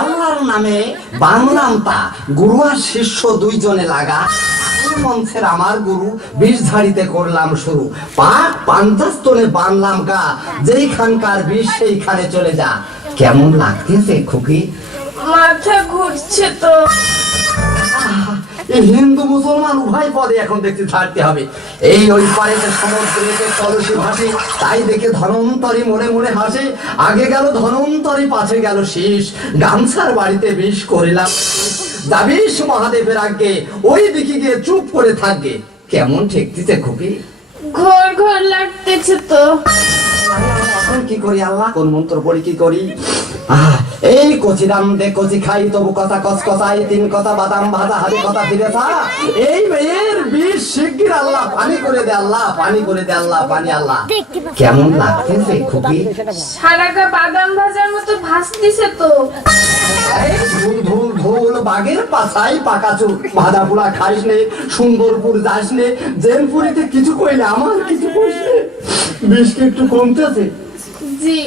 আল্লাহর নামে বাংলাম তা গুরু আর শিষ্য দুইজনে লাগা মঞ্চের আমার গুরু বিষ ঝাড়িতে করলাম শুরু পাক পাঞ্জাস্তনে বানলাম গা যেইখানকার বিষ সেইখানে চলে যা কেমন লাগতেছে খুকি মাথা ঘুরছে তো এই হিন্দু মুসলমান উভয় পদে এখন দেখতে ছাড়তে হবে এই ওই পারেতে সমুদ্রেতে কলসি ভাসে তাই দেখে ধনন্তরী মনে মনে হাসে আগে গেল ধনন্তরী পাছে গেল শীষ গামছার বাড়িতে বিষ করিলাম যাবিস মহাদেবের আগে ওই দিকে গিয়ে চুপ করে থাকবে কেমন ঠেকতেছে খুকি ঘর ঘর লাগতেছে তো এখন কি করি আল্লাহ কোন মন্ত্র পড়ি কি করি এই কচি দাম দে কচি খাই তবু কথা কসকসাই তিন কথা বাদাম ভাজা হাতে কথা ফিরে থা এই মেয়ের বিষ শিগগির আল্লাহ পানি করে দে আল্লাহ পানি করে দে আল্লাহ পানি আল্লাহ কেমন লাগতেছে খুকি সারা গা বাদাম ভাজার মতো ভাসতেছে তো ধুল ধুল ধুল বাগের পাছাই পাকা চুল ভাজা পোড়া খাইস নে সুন্দরপুর যাস নে জেনপুরিতে কিছু কইলে আমার কিছু কইস নে বিষ কি একটু কমতেছে জি